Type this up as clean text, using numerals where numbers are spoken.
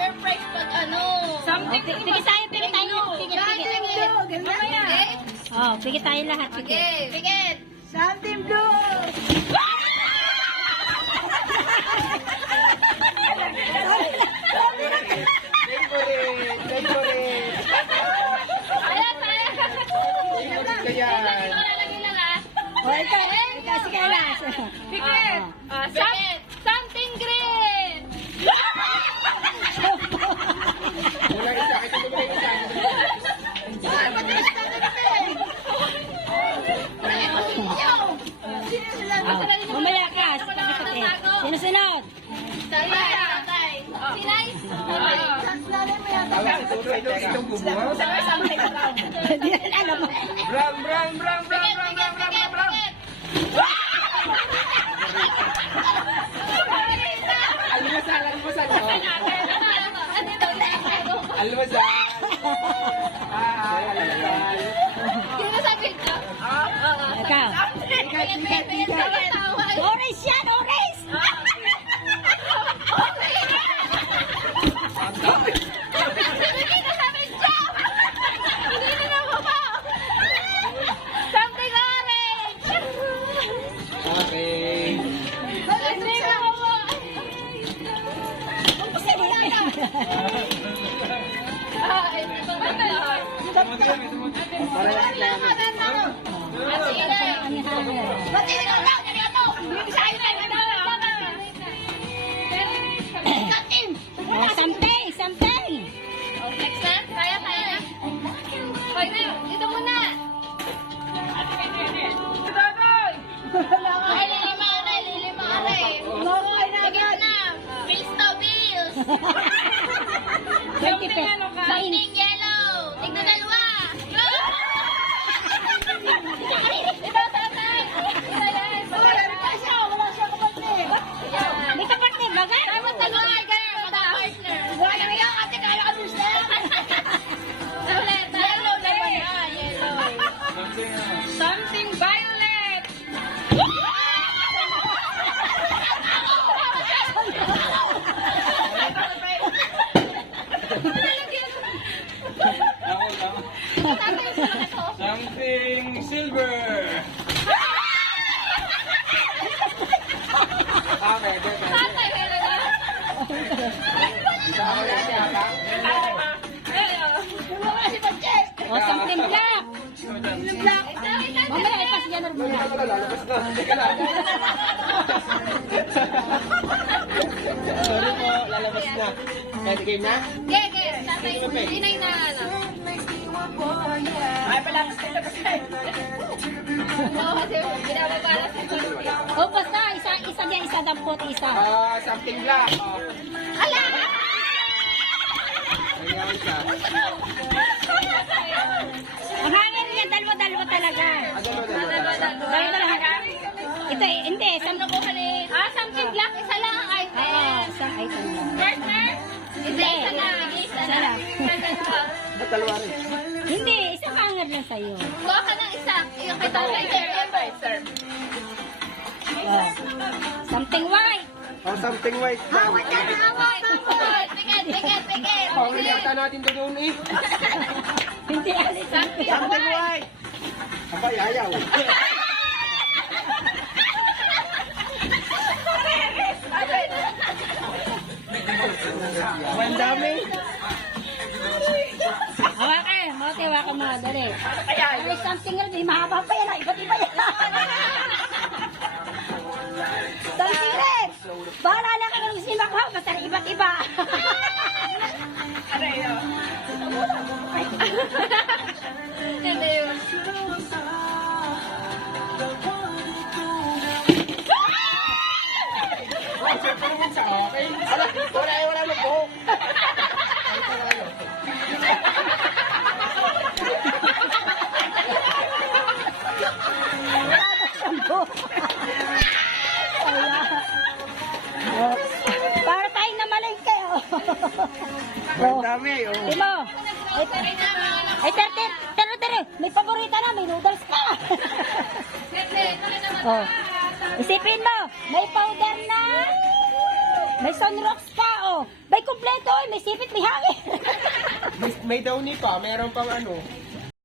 surprise pag ano. Something. Pigit tayo. Pigit. Oh, pigit tayo lahat. Okay, pigit. Something blue. Oh, ikaw. Sige, last. Pigit. Something green. Mamaya ka. Sinusunod. Tatay. Sinay. Hindi na alam mo. Ikaw. Orange yan, orange! Something orange. Oh, something. Next na? Kaya na? Hoy, dito muna. Ay, lilima aray. Pigit na. Bills to bills. 20 pesos. Something yellow. Tignan dalawa. Ito, tatay. May kapatid ba? Dapat dalawa. Mag-partner. Ulit. Yellow naman yan. Yellow. Something violet. Something silver. Okay, Tatay, meron na. Oh, something black. Mamaya, ipas yan na muna. Sorry po, lalabas na. Ready game na? Gege, tatay, sinay na ano. Ay, pala, ito kasi. Oo, kasi binababala sa video. Oh, basta, isa niya, isa dampot, isa. Something black. Oh. Ala! Ayan siya. Ang hangin niya, dalawa talaga. Dalawa. Dalawa talaga. Ito, hindi, Something black, isa lang ang item. isang item lang. Partner? Hindi, isa lang. Isa lang. Ba't dalawa rin? Hindi, isang hanger lang sa'yo. Kuha ka ng isa. Yung kay tatay, sir. Oh. Something white. Oh, something white. Hawak ka na, hawak. Pikit. Oh, hinihata natin doon eh. Hindi alis. Something white. Abay, ayaw. Ang dami. Hawakan. Hawakan mo. Dali. Ay, something else. Mahaba pa yan. Iba't iba yan. Something else. Bahala na ka ng simakhaw. Basta iba't iba. Hindi yun. Wala mo po. Para tayo na malengke. Ang dami. Oh. Timo. Ay, tere. May paborita na. May noodles ka. Oh. Isipin mo. May powder na. May sunrocks ka. Oh. May kumpleto. may sipit, may hangin. May downy pa, meron pang ano.